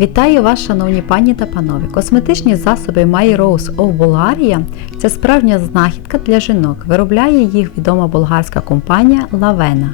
Вітаю вас, шановні пані та панове! Косметичні засоби My Rose of Bulgaria – це справжня знахідка для жінок. Виробляє їх відома болгарська компанія Lavena.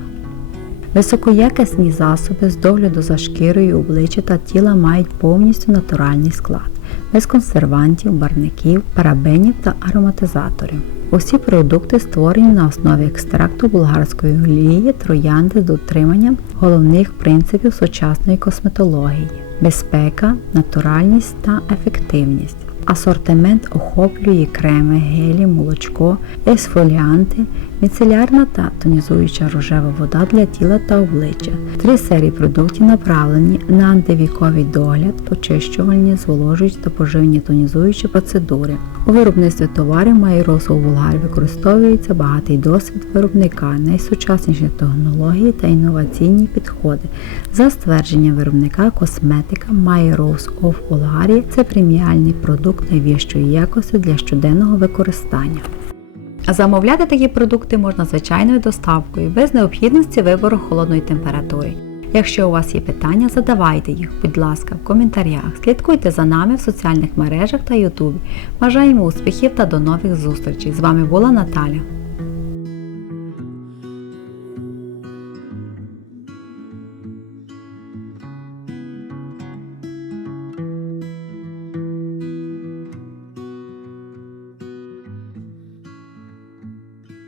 Високоякісні засоби з догляду за шкірою обличчя та тіла мають повністю натуральний склад, без консервантів, барників, парабенів та ароматизаторів. Усі продукти створені на основі екстракту болгарської олії троянди з дотриманням головних принципів сучасної косметології безпека, натуральність та ефективність. Асортимент охоплює креми, гелі, молочко, есфоліанти, міцелярна та тонізуюча рожева вода для тіла та обличчя. Три серії продуктів направлені на антивіковий догляд, почищувальні, зволожуючі та поживні тонізуючі процедури. У виробництві товарів у Болгарі використовується багатий досвід виробника, найсучасніші технології та інноваційні підходи. За ствердженням виробника косметика Rose of Bulgaria – це преміальний продукт найвищої якості для щоденного використання. Замовляти такі продукти можна звичайною доставкою, без необхідності вибору холодної температури. Якщо у вас є питання, задавайте їх, будь ласка, в коментарях. Слідкуйте за нами в соціальних мережах та Ютубі. Бажаємо успіхів та до нових зустрічей! З вами була Наталя.